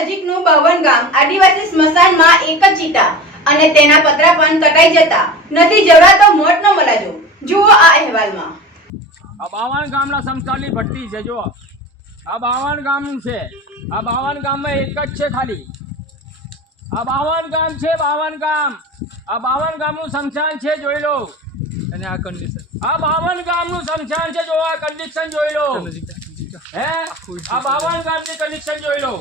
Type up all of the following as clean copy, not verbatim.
નજીકનું બાવન ગામ આદિવાસી સ્મશાનમાં એક જ ચિતા અને તેના પતરા પણ કટાઈ જતા નથી જવરાતો મોતનો મલાજો। જુઓ આ અહેવાલમાં। આ 52 ગામના સમસાની ભટ્ટી છે। જો આ 52 ગામ છે। આ 52 ગામમાં એક જ છે ખાલી। આ 52 ગામ છે। 52 ગામ આ 52 ગામનું સમસાન છે। જોઈ લો। અને આ કન્ડિશન આ 52 ગામનું સમસાન છે। જો આ કન્ડિશન જોઈ લો। હે આ 52 ગામની કન્ડિશન જોઈ લો।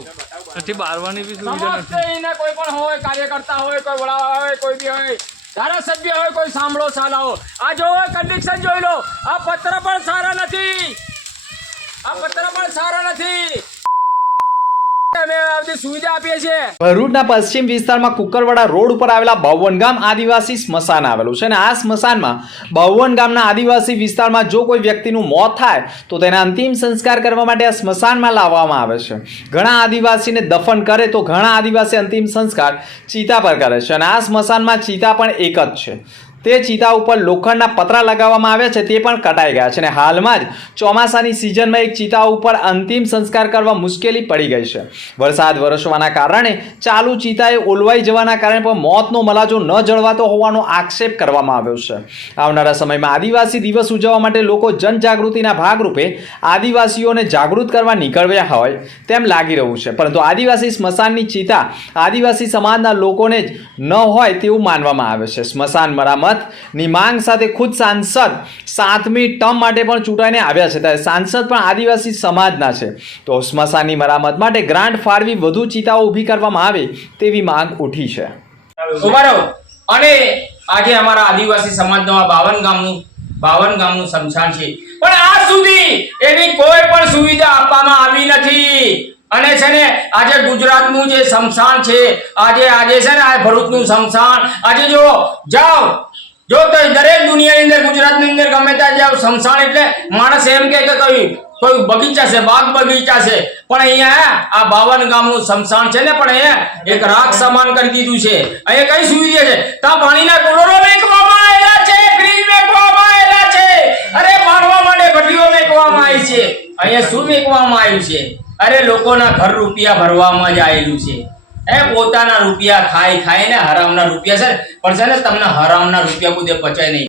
નથી બારવાની બી સુવિધા નથી। સમસ્ત કોઈ પણ હોય, કાર્યકર્તા હોય, કોઈ વડા હોય, કોઈ બી હોય, ધારાસભ્ય હોય, કોઈ સાંભળો સાલાઓ, આ જો કન્ડિશન જોઈ લો। આ પત્ર પણ સારા નથી। આ પત્ર પણ સારા નથી। અમે આ સુવિધા આપીએ છીએ। ભરૂચના પશ્ચિમ વિસ્તારમાં કુકરવાડા રોડ ઉપર આવેલા 52 ગામ આદિવાસી સ્મશાન આવેલું છે અને આ સ્મશાનમાં 52 ગામના આદિવાસી વિસ્તારમાં જો કોઈ વ્યક્તિનું મોત થાય તો તેના અંતિમ સંસ્કાર કરવા માટે આ સ્મશાનમાં લાવવામાં આવે છે। ઘણા આદિવાસીને દફન કરે તો ઘણા આદિવાસી અંતિમ સંસ્કાર ચિતા પર કરે છે અને આ સ્મશાનમાં ચિતા પણ એક જ છે। તે ચિતા ઉપર લોખંડના પતરા લગાવવામાં આવ્યા છે, તે પણ કટાઈ ગયા છે અને હાલમાં જ ચોમાસાની સિઝનમાં એક ચિતા ઉપર અંતિમ સંસ્કાર કરવા મુશ્કેલી પડી ગઈ છે। વરસાદ વરસવાના કારણે ચાલુ ચિતાએ ઓલવાઈ જવાના કારણે પણ મોતનો મલાજો ન જળવાતો હોવાનો આક્ષેપ કરવામાં આવ્યો છે। આવનારા સમયમાં આદિવાસી દિવસ ઉજવવા માટે લોકો જનજાગૃતિના ભાગરૂપે આદિવાસીઓને જાગૃત કરવા નીકળ્યા હોય તેમ લાગી રહ્યું છે, પરંતુ આદિવાસી સ્મશાનની ચિતા આદિવાસી સમાજના લોકોને જ ન હોય તેવું માનવામાં આવે છે। સ્મશાન મરામત ની માંગ સાથે ખુદ સાંસદ 7મી ટર્મ માટે પણ ચૂંટાઈને આવ્યા છે, ત્યારે સાંસદ પણ આદિવાસી સમાજના છે, તો સ્મશાનની મરામત માટે ગ્રાન્ટ ફાળવી વધુ ચિતાઓ ઊભી કરવામાં આવે તેવી માંગ ઉઠી છે। અને આજે અમારા આદિવાસી સમાજનો આ 52 ગામનું સ્મશાન છે, પણ આજ સુધી એની કોઈ પણ સુવિધા આપવામાં આવી નથી। અને છે ને આજે ગુજરાતનું જે સ્મશાન છે, આજે છે ને આ ભરૂચનું સ્મશાન, આજે જો જાઓ જો તો દરેક દુનિયાની અંદર, ગુજરાતની અંદર ગમે ત્યાં જાઓ, સ્મશાન એટલે માણસ એમ કે કોઈ બગીચા છે, બાગ બગીચા છે, પણ અહીંયા આ 52 ગામનું સ્મશાન છે ને, પણ અહીંયા એક રાખ સમાન કરી દીધું છે। અહીંયા કઈ સુવિધા છે? ત્યાં પાણીના કુલરો મેકવામાં આવેલા છે, ફ્રીજ મેકવામાં આવેલા છે, અરે મારવા માટે ભટ્ટીઓ મેકવામાં આવી છે। અહીંયા શું મેકવામાં આવ્યું છે? અરે લોકોના ઘર રૂપિયા ભરવામાં જ આવેલું છે। પોતાના રૂપિયા ખાઈને હરામના રૂપિયા છે, પણ છે ને તમને હરામના રૂપિયા કોઈ પચાય નહીં।